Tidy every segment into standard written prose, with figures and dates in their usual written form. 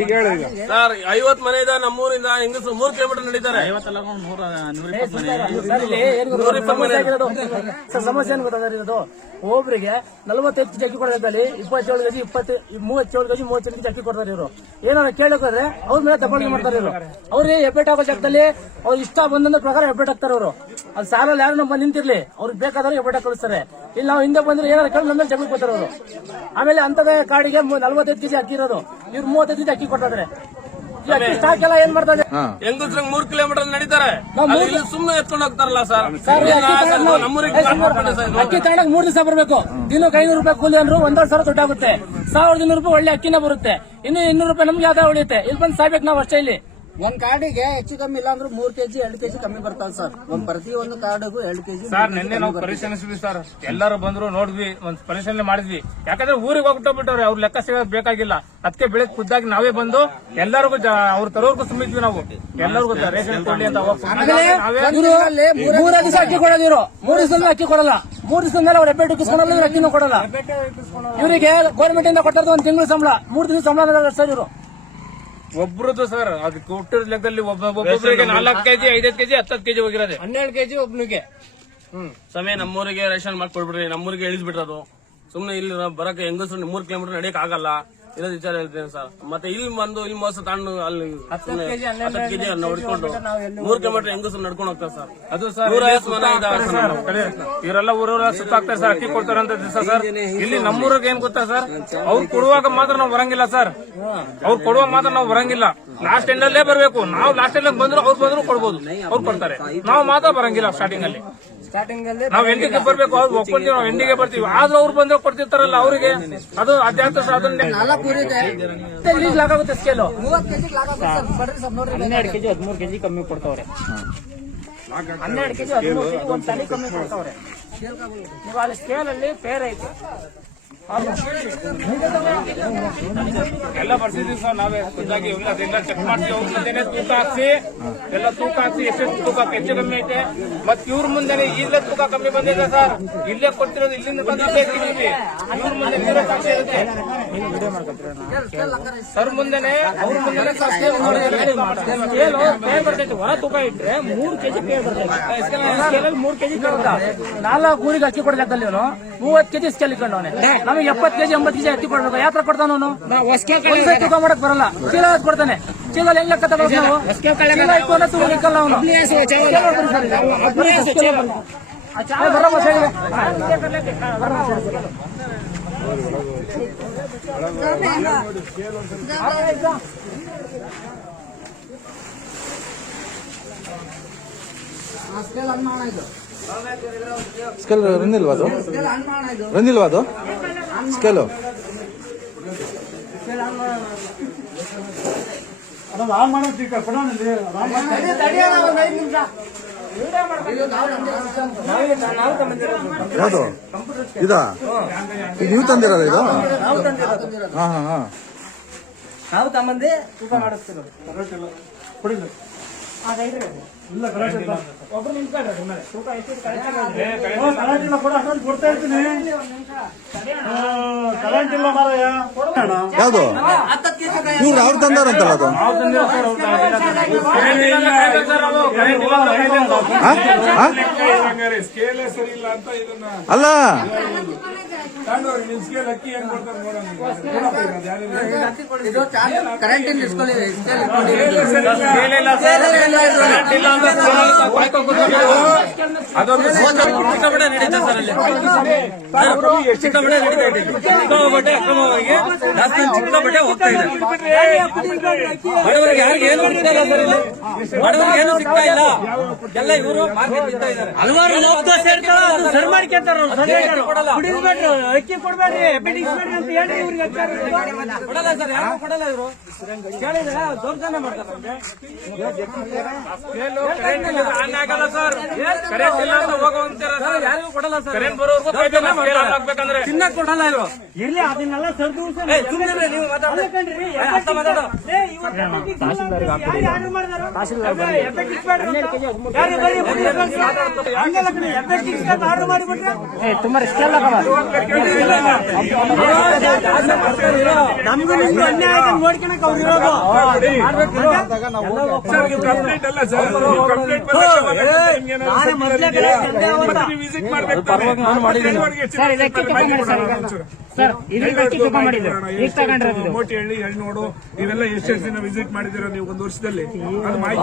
ಈಗ ಹೇಳಿ ಈಗ ಸರ್ 50 ಮನೆ ಇದೆ ನಮ್ಮೂರಿಂದ ಹೆಂಗಸರು 3 ಕಿಲೋಮೀಟರ್ ನಡೀತಾರೆ. ಸಮಸ್ಯೆ ಏನು ಗೊತ್ತಾಗಿರೋದು, ಒಬ್ಬರಿಗೆ 45 ಕೆಜಿ ಅಕ್ಕಿ ಕೊಡೋದ್ರಲ್ಲಿ 27 ಕೆಜಿ 37 ಕೆಜಿ 38 ಕೆಜಿ ಅಕ್ಕಿ ಕೊಡ್ತಾರೆ ಇವರು. ಏನಾದ್ರು ಕೇಳಕ್ಕೋದ್ರೆ ಅವ್ರ ಮೇಲೆ ದಬ್ಬಾಳಿಕೆ ಮಾಡ್ತಾರೆ ಇವರು. ಅವ್ರಿಗೆ ಹೆಬ್ಬೆಟ್ ಆಗೋ ಜಾಗದಲ್ಲಿ ಅವ್ರು ಇಷ್ಟ ಬಂದ ಪ್ರಕಾರ ಹೆಬ್ಬೆಟ್ ಹಾಕ್ತಾರೆ ಅವರು. ಅದು ಸಾಲಲ್ಲಿ ಯಾರು ಬಂದು ನಿಂತಿರ್ಲಿ ಅವ್ರಿಗೆ ಬೇಕಾದ್ರೆ ಹೆಬ್ಬೆಟ್ ಕಳಿಸ್ತಾರೆ. ಇಲ್ಲಿ ನಾವು ಹಿಂದೆ ಬಂದ್ರೆ ಏನಾದ್ರು ಕೇಳಿ ನಮ್ಮ ಜಗಳ ಕೊಡ್ತಾರೆ ಅವರು. ಆಮೇಲೆ ಅಂತದೇ ಕಾಡಿಗೆ 45 ಕೆಜಿ ಅಕ್ಕಿ ಇರೋದು, ಇವ್ರು 35 ಕೆಜಿ ಅಕ್ಕಿ ಕೊಡ್ತಾರೆ. ಸ್ಟಾಕ್ ಎಲ್ಲ ಏನ್ ಮಾಡ್ತಾರೆ, ಹೆಂಗಸ್ರಂಗ್ 3 ಕಿಲೋಮೀಟರ್ ನಡೀತಾರೆ, ಸುಮ್ಮನೆ ಎತ್ಕೊಂಡು ಹೋಗ್ತಾರಲ್ಲ ಸರ್. ಅಕ್ಕಿ ತಗೊಂಡಾಗ 3 ದಿವಸ ಬರಬೇಕು. ದಿನಕ್ಕೆ 500 ರೂಪಾಯಿ ಕೂಲಿ ಅಂದ್ರು 1,500 ದುಡ್ಡಾಗುತ್ತೆ. 1200 ರೂಪಾಯಿ ಒಳ್ಳೆ ಅಕ್ಕಿನ ಬರುತ್ತೆ. ಇನ್ನು 200 ರೂಪಾಯಿ ನಮ್ಗೆ ಯಾವ್ದಾವ ಉಳಿಯುತ್ತೆ. ಇಲ್ಲಿ ಬಂದು ಸಾಯ್ಬೇಕು ನಾವು ಅಷ್ಟೇ. ಇಲ್ಲಿ ಒಂದ್ ಕಾರ್ಡಿಗೆ ಹೆಚ್ಚು ಕಮ್ಮಿ ಇಲ್ಲ ಅಂದ್ರೆ 3 ಕೆಜಿ 2 ಕೆಜಿ ಕಮ್ಮಿ ಬರ್ತಾವ ಸರ್. ಪ್ರತಿ ಒಂದು ಕಾರ್ಡಿಗೂ 2 ಕೆಜಿ. ಸರ್ ನಿನ್ನೆ ನಾವು ಪರಿಶೀಲಿಸಿದ್ವಿ ಸರ್, ಎಲ್ಲರೂ ಬಂದ್ರು ನೋಡಿದ್ವಿ, ಒಂದ್ ಪರಿಶೀಲನೆ ಮಾಡಿದ್ವಿ. ಯಾಕಂದ್ರೆ ಊರಿಗೆ ಹೋಗ್ಬಿಟ್ಟವ್ರೆ, ಅವ್ರ ಲೆಕ್ಕ ಸಿಗೋದ್ ಬೇಕಾಗಿಲ್ಲ. ಅದಕ್ಕೆ ಬೆಳಗ್ಗೆ ಖುದ್ದಾಗಿ ನಾವೇ ಬಂದು ಎಲ್ಲರಿಗೂ ಅವ್ರ ತರೋರ್ಗೂ ಸುಮ್ಮಿದ್ವಿ ನಾವು. ಎಲ್ಲರಿಗೂ ರೇಷನ್ ಕೊಡ್ಲಿ ಅಂತ 3 ದಿವಸ ಅಕ್ಕಿ ಕೊಡೋದು ಇವರು. 3 ದಿವಸದಲ್ಲಿ ಅಕ್ಕಿ ಕೊಡಲ್ಲ. 3 ದಿವಸದ ಮೇಲೆ ಅವ್ರ ಹೆಬ್ಬೆಟ್ ಇಕ್ಕಿಸ್ಕೊಳಲ್ಲ, ಇವ್ರು ಅಕ್ಕಿನೂ ಕೊಡಲ್ಲ. ಇವರಿಗೆ ಗೌರ್ಮೆಂಟ್ ಇಂದ ಕೊಟ್ಟಿರೋದು 1 ತಿಂಗಳು ಸಂಬಳ, 3 ದಿವಸ ಸಂಬಳ ಸರ್ ಇವರು. ಒಬ್ರದ್ದು ಸರ್ ಅದು ಕೊಟ್ಟಿರೋ ಲೆಕ್ಕದಲ್ಲಿ ಒಬ್ಬೊಬ್ಬರಿಗೆ 4 ಕೆಜಿ 5 ಕೆಜಿ 10 ಕೆಜಿ ಹೋಗಿರೋದೆ. 12 ಕೆಜಿ ಒಬ್ನಿಗೆ. ಸಮಯ ನಮ್ಮೂರಿಗೆ ರೇಷನ್ ಮಾಡ್ಕೊಡ್ಬಿಡ್ರಿ, ನಮ್ಮೂರಿಗೆ ಇಳಿಸ್ಬಿಟ್ರದು. ಸುಮ್ನೆ ಇಲ್ಲಿ ಬರಕ್ಕೆ ಹೆಂಗಸರು 3 ಕಿಲೋಮೀಟರ್ ನಡೆಯಕ್ ಆಗಲ್ಲ. ಇರೋದು ವಿಚಾರ ಹೇಳ್ತೇನೆ ಸರ್. ಮತ್ತೆ ಇಲ್ಲಿ ಬಂದು ಇಲ್ಲಿ ಮೋಸ ತಗೊಂಡು ಅಲ್ಲಿ 10 ಕೆಜಿ ನೋಡ್ಕೊಂಡು 3 ಕಿಲೋಮೀಟರ್ ಹೆಂಗಸರು ನಡ್ಕೊಂಡು ಹೋಗ್ತಾರೆ ಸರ್. ಅದು ಸರ್ ಇವರೆಲ್ಲ ಊರೂರ ಸುತ್ತಾಗ್ತಾರೆ ಸರ್, ಅಕ್ಕಿ ಕೊಡ್ತಾರೆ ಅಂತ ದಿವಸ ಸರ್. ಇಲ್ಲಿ ನಮ್ಮೂರಿಗೆ ಏನ್ ಗೊತ್ತಾ ಸರ್, ಅವ್ರು ಕೊಡುವಾಗ ಮಾತ್ರ ನಾವು ಬರಂಗಿಲ್ಲ ಸರ್. ಅವ್ರು ಕೊಡುವಾಗ ಮಾತ್ರ ನಾವು ಬರಂಗಿಲ್ಲ, ಲಾಸ್ಟ್ ಎಂಡ್ ಅಲ್ಲೇ ಬರ್ಬೇಕು. ನಾವು ಲಾಸ್ಟ್ ಎಂಡ್ ಬಂದ್ರು ಅವ್ರು ಬಂದ್ರು ಕೊಡ್ಬೋದು, ಅವ್ರು ಕೊಡ್ತಾರೆ. ನಾವು ಮಾತ್ರ ಬರಂಗಿಲ್ಲ ಸ್ಟಾರ್ಟಿಂಗ್ ಅಲ್ಲಿ. ನಾವು ಎಂಡಿಗೆ ಬರ್ಬೇಕು, ಅವ್ರು ಒಪ್ಕೊಂತೀವಿ, ನಾವು ಎಂಡಿಗೆ ಬರ್ತೀವಿ. ಆದ್ರೂ ಅವ್ರು ಬಂದ್ರೆ ಕೊಡ್ತಿರ್ತಾರಲ್ಲ ಅವರಿಗೆ, ಅದು ಅಧ್ಯಾತ್ಮ ಅದನ್ನೇ ಲಾಗುತ್ತೆ ಸ್ಕೇಲು. 12 ಕೆಜಿ 13 ಕೆಜಿ ಕಮ್ಮಿ ಕೊಡ್ತಾವ್ರೆ. 12 ಕೆಜಿ 13 ಕೆಜಿ ಒಂದ್ ತಲೆ ಕಮ್ಮಿ ಕೊಡ್ತಾವ್ರೆ. ನೀವು ಅಲ್ಲಿ ಸ್ಕೇಲ್ ಅಲ್ಲಿ ಫೇರ್ ಐತೆ ಎಲ್ಲ ಬರ್ಸಿದ್ವಿ ಸರ್. ನಾವೇ ಖುದ್ದಾಗಿ ಅದೆಲ್ಲ ಚೆಕ್ ಮಾಡ್ತೀವಿ. ಅವ್ರ ಮುಂದೆನೆ ತೂಕ ಹಾಕ್ಸಿ ಎಲ್ಲ ತೂಕ ಹಾಕ್ಸಿ ಎಷ್ಟು ತೂಕ ಹೆಚ್ಚು ಕಮ್ಮಿ ಐತೆ. ಮತ್ ಇವ್ರ ಮುಂದೆನೆ ಇಲ್ಲೇ ತೂಕ ಕಮ್ಮಿ ಬಂದಿದೆ ಸರ್. ಇಲ್ಲೇ ಕೊಡ್ತಿರೋದು ಇಲ್ಲಿಂದ ಬಂದು ಇಲ್ಲೇ ಇಟ್ಟಿದ್ದೀವಿ. ಇವ್ರ ಮುಂದೆ ನೀರೇ ಸಾಕ್ಷಿ ಇರುತ್ತೆ ಸರ್. ಮುಂದೆನೆ ಅವ್ರ ಮುಂದೆನೆ ಸಾಕ್ಷಿ ಬರ್ತೈತೆ. ಹೊರ ತೂಕ ಇಟ್ರೆ 3 ಕೆಜಿ ಪೇ ಬರ್ತೈತೆ. 3 ಕೆಜಿ 4 ಊರಿಗೆ ಅಕ್ಕಿ ಕೊಡ್ಲಕ್ಕಲ್ಲಿ ಇವನು 30 ಕೆಜಿ ಸ್ಕೇಲ್ ಇಟ್ಕೊಂಡವನೆ. ನಮಗೆ 70 ಕೆಜಿ 80 ಕೆಜಿ ಅಕ್ಕಿ ಕೊಡ್ಬೇಕು. ಯಾತ್ರ ಕೊಡ್ತಾನ ಅವನು? ತೂಕ ಮಾಡಕ್ ಬರಲ್ಲ. ಚೀಲ ಕೊಡ್ತಾನೆ. ಚೀಲ ಹೆಂಗ್ ಲೆಕ್ಕ ತಗೋಬೇಕು ನಾವು? ಚೀಲ ಇಟ್ಕೊಂಡ ತೂಕಲ್ಲ ಅವನು. ಸ್ಕೇಲ್ ಬಂದಿಲ್ವಾ ಅದು? ಬಂದಿಲ್ವಾ ಅದು ಸ್ಕೇಲು? ಯಾವುದು ಇದಾ? ಈಗ ನೀವು ತಂದಿರಲ್ಲ ಇದು? ಹಾ ಹಾ ಹಾ, ನಾವು ತಮ್ಮಂದೇ ತೂಕ ಮಾಡಿಸ್ತಿರೋದು. ಒಬ್ರು ನಿಂತ್ಕೊಂಡ್ರೆ ತೂಕ ಎಷ್ಟು ಕೊಡ್ತಾ ಇರ್ತೀನಿ. ಕರೆಂಟ್ ಇಲ್ಲ ಮಾರಾಯ. ಯಾವುದು ಇವ್ರು ಅವ್ರು ತಂದಾರಂತಲ್ಲ ಅದು? ಅಲ್ಲ ಅದೊಂದು ಸಿಕ್ಕಾಪಟ್ಟೆ ನಡೀತಾ ಸರ್. ಅಲ್ಲಿ ಸಿಕ್ಕಾಪಟ್ಟೆ ನಡೀತಾ ಇದೆ. ಸಿಕ್ಕಾಪಟ್ಟೆ ಅಕ್ರಮವಾಗಿ ಜಾಸ್ತಿ ಸಿಕ್ಕಾಪಟ್ಟೆ ಹೋಗ್ತಾ ಇದೆ. ಬಡವರಿಗೆ ಯಾರಿಗೆ ಏನು ಸಿಗ್ತಾ ಇಲ್ಲ ಸರ್. ಇಲ್ಲಿ ಬಡವರಿಗೆ ಏನು ಸಿಗ್ತಾ ಇಲ್ಲ. ಎಲ್ಲ ಇವರು ಮಾರ್ಕೆಟ್ ಬಿಡ್ತಾ ಇದ್ದಾರೆ. ಹಲವಾರು ಸರ್ ಮಾಡ್ಕೊಂತಾರ. ಅಕ್ಕಿ ಕೊಡ್ಬೇಡ್ರಿ, ಅಂತ ಹೇಳಿ ಇವ್ರಿಗೆ ಕೊಡಲ್ಲ ಸರ್, ಯಾರು ಕೊಡಲ್ಲ. ಇವರು ಕೇಳಿದ್ರೆ ದೌರ್ಜನ್ಯ ಮಾಡ್ತಾರೆ. ಆಗಲ್ಲ ಸರ್. ಕರೆಂಟ್ ಇಲ್ಲ ಅಂತ ಹೋಗುವಂತಾರ ಸರ್. ಯಾರಿಗೂ ಕೊಡಲ್ಲ ಸರ್. ಕರೆಂಟ್ ಬರೋರ್ಗು ಹಾಕ್ಬೇಕಂದ್ರೆ ತಿನ್ನಕ್ ಕೊಡಲ್ಲ ಇವರು. ಇರ್ಲಿ ಅದನ್ನೆಲ್ಲ ಸರ್ದು ಸುಮ್ಮನೆ ನೀವು ಮಾತಾಡೋ. ತುಂಬಾ ನಮ್ಗೂ ನಿಮ್ಗೂ ಅನ್ಯಾಯ ಆಯ್ತು ನೋಡ್ಕೊಳಕ್ ಅವ್ರು ಇರೋದು ನಾನೇ ಮೊದ್ಲೇ ವಿಸಿಟ್ ಮಾಡ್ಬೇಕು ಸರ್ ಇದಕ್ಕೆ ಮಾಡಿದ್ರು ಈಗ ತಗೊಂಡ್ರೆ ಮೋಟಿ ಹಳ್ಳಿ ನೋಡು ಇವೆಲ್ಲ ಎಷ್ಟೆಷ್ಟು ದಿನ ವಿಸಿಟ್ ಮಾಡಿದಿರ ನೀವು ಒಂದು ವರ್ಷದಲ್ಲಿ ಅದು ಮಾಹಿತಿ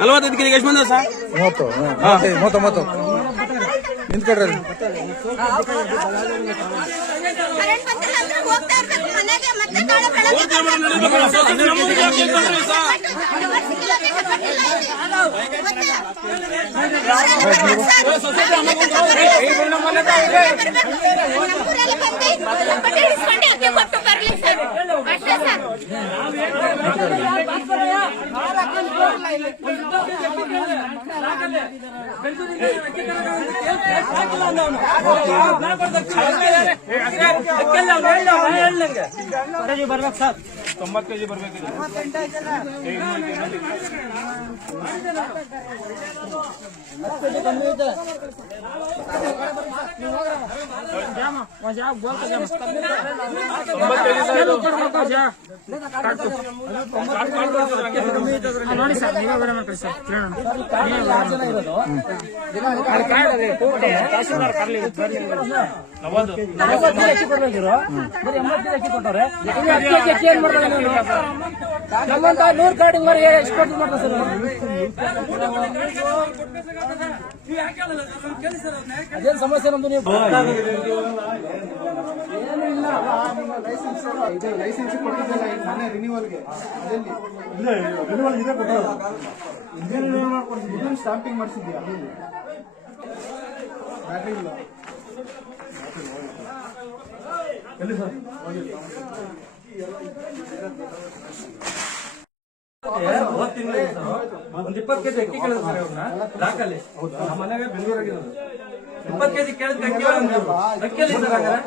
ನಲವತ್ತೈದು ಕೆಜಿ ಎಷ್ಟು ಬಂದ ಸರ್? 30 ನಿಂತ್ಕೊಡ್ರಿ ಅಲ್ಲಿ. ಬರ್ಬೇಕು ಸರ್ 90 ಕೆಜಿ ಬರ್ಬೇಕಿದೆ. ನೋಡಿ ಸರ್ ನೀವೇ ಬೇಡ ಮಾಡ್ಕೊಳ್ಳಿ ಸರ್ ಅಕ್ಕಿ ಕೊಡ್ಬೇಕಿರು ಬರೀ 80 ಅಕ್ಕಿ ಕೊಟ್ಟವ್ರೆ ಅಕ್ಕಿ ಏನ್ ಮಾಡ್ತಾರೆ ನಮ್ಮಂತ 100 ಕಾರ್ಡಿಂಗ್ ಮಾಡಿ ಎಷ್ಟು ಕೊಟ್ಟು ಮಾಡ್ತಾರೆ ಸರ್ ಅದೇನ್ ಸಮಸ್ಯೆ ನಮ್ದು ನೀವು ಲೈಸೆನ್ಸ್ ಕೊಟ್ಟಿದ್ದಲ್ಲ ಈಗ ಮನೆ ರಿನ್ಯೂವಲ್ಗೆ ರಿನ್ಯೂವಲ್ ಇದೆ ಕೊಟ್ಟೋದು ಸ್ಟಾಂಪಿಂಗ್ ಮಾಡಿಸಿದ್ಯಾ ಬ್ಯಾಟ್ರಿ ಇಲ್ಲ ಎಲ್ಲಿ ಸರ್ ಒಂದ್ 20 ಕೆಜಿ ಅಕ್ಕಿ ಕೇಳಿದ್ರು ಸರ್ ಅವ್ರನ್ನ ದಾಖಲೆ ನಮ್ಮ ಮನೆಗೆ ಬೆಂಗಳೂರಾಗಿರೋದು 20 ಕೆಜಿ ಕೇಳಿದ್ರೆ ಅಕ್ಕಿಯಲ್ಲಿ ಸರ್ ಹಾಗಾದ್ರೆ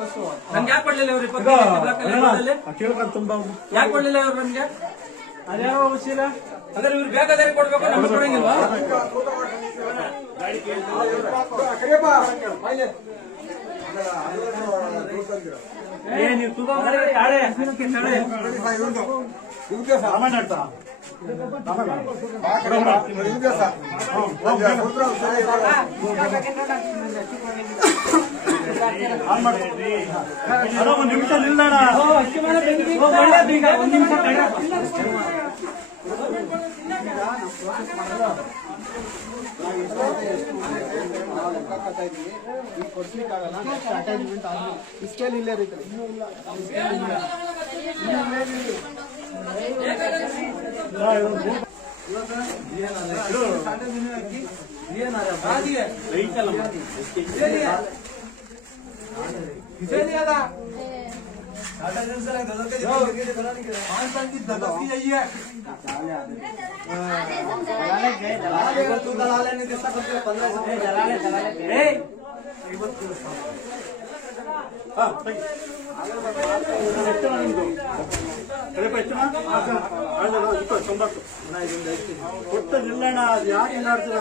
ನನ್ಗೆ ಯಾಕೆ ಕೊಡ್ಲಿಲ್ಲ ಇವ್ರು 20 ಕೆಜಿ ತುಂಬಾ ಯಾಕೆ ಕೊಡ್ಲಿಲ್ಲ ಇವ್ರು ನನ್ಗೆ ಅದ್ಯಾವ ವಿಷಯ ಅಂದ್ರೆ ಇವ್ರು ಬೇಕಾದ್ರೆ ಕೊಡ್ಬೇಕು ನಮ್ಗೆ ಕೊಡಂಗಿಲ್ವಾ ನೀವು ತೂಕ ತಾಳೆ ಒಂದು ನಿಮಿಷ ನಿಲ್ಲೋಣ ಒಂದ್ ನಿಮಿಷ ಈಗ ಕೊಡ್ಸ್ಲಿಕ್ಕಾಗಲ್ಲ ಅಟ್ಯಾಚ್ಮೆಂಟ್ ಆದ್ಮೇಲೆ ಇಸ್ಕೇಲ್ ಇಲ್ಲೇ ರೀತಿ ಕೊಟ್ಟು ನಿಲ್ಲೋಣ ಅದು ಯಾಕೆ ಮಾಡ್ತೀರ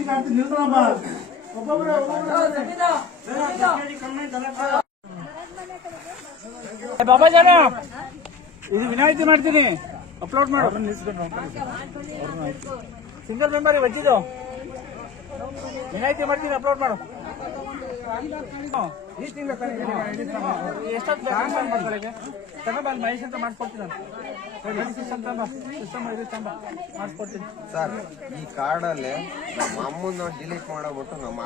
ಯಾಕೆ ನಿಲ್ರಮ್ಮ ಬಾಬಾ ಜನ ಇದು ವಿನಾಯಿತಿ ಮಾಡ್ತೀನಿ, ಅಪ್ಲೋಡ್ ಮಾಡು. ಸಿಂಗಲ್ ಮೆಂಬರ್ ವಜ್ಜಿದು ವಿನಾಯಿತಿ ಮಾಡ್ತೀನಿ, ಅಪ್ಲೋಡ್ ಮಾಡು. ಎಷ್ಟೊತ್ತು ತಗೊಂಡು ಮಹೇಶ್ ಅಂತ ಮಾಡಿಸ್ಕೊಡ್ತೀನಿ ಮಾಡಿಸ್ಕೊಡ್ತೀನಿ. ಸರ್ ಈ ಕಾರ್ಡಲ್ಲಿ ನಮ್ಮ ಅಮ್ಮನ ಡಿಲೀಟ್ ಮಾಡಬಿಟ್ಟು ನಮ್ಮ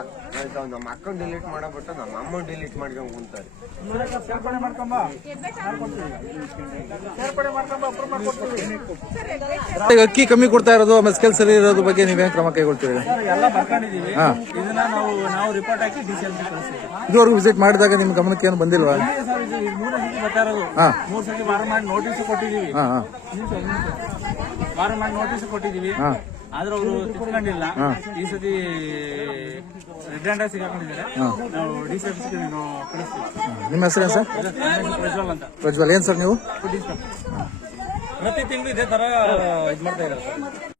ಅಕ್ಕನ ಡಿಲೀಟ್ ಮಾಡಬಿಟ್ಟು ನಮ್ಮ ಅಮ್ಮನ ಡಿಲೀಟ್ ಮಾಡ್ಕೊಂಡು ಕುಂತಾರೆ. ಸೇರ್ಪಡೆ ಮಾಡ್ಕೊಂಬ ಅಪ್ರೂವ್ ಮಾಡ್ಕೊಡ್ತೀವಿ. ಈಗ ಅಕ್ಕಿ ಕಮ್ಮಿ ಕೊಡ್ತಾ ಇರೋದು ಆಮೇಲೆ ಸ್ಕೇಲ್ ಸರಿ ಇರೋದ್ರ ಬಗ್ಗೆ ನೀವೇನ್ ಕ್ರಮ ಕೈಗೊಳ್ತೀರಿ? ಎಲ್ಲ ಬರ್ಕೊಂಡಿದೀವಿ. ಹಾ. ಇದನ್ನ ನಾವು ರಿಪೋರ್ಟ್ ಹಾಕಿ DCM ಕಳಿಸ್ತೀವಿ. ಇದುವರೆಗೂ ವಿಸಿಟ್ ಮಾಡಿದಾಗ ನಿಮ್ ಗಮನಕ್ಕೆ ಏನು ಬಂದಿಲ್ವಾ? ಸರ್ ಇದು 3 ಸತಿ ಬರ್ತಾ ಇರೋದು. ಹಾ. 3 ಸತಿ ವಾರ ಮಾಡಿ ನೋಟಿಸ್ ಕೊಟ್ಟಿದೀವಿ. ಹಾ ಹಾ ವಾರ ಮಾಡಿ ನೋಟಿಸ್ ಕೊಟ್ಟಿದೀವಿ. ಹಾ. ಆದ್ರೆ ಅವರು ತಿಳ್ಕೊಂಡಿಲ್ಲ. ಈ ಸತಿ ರೆಡ್ ಹ್ಯಾಂಡ್ ಸಿಗಾಕೊಂಡಿದ್ದಾರೆ. ನಾವು DCM ಕಳಿಸ್ತೀವಿ. ನಿಮ್ಮ ಹೆಸರೇನು ಸರ್? ಪ್ರಜ್ವಲ್ ಅಂತ. ಪ್ರಜ್ವಲ್, ಏನ್ ಸರ್ ನೀವು? ಪ್ರತಿ ತಿಂಗಳು ಇದೇ ತರ ಇದು ಮಾಡ್ತಾ ಇದ್ದಾರೆ.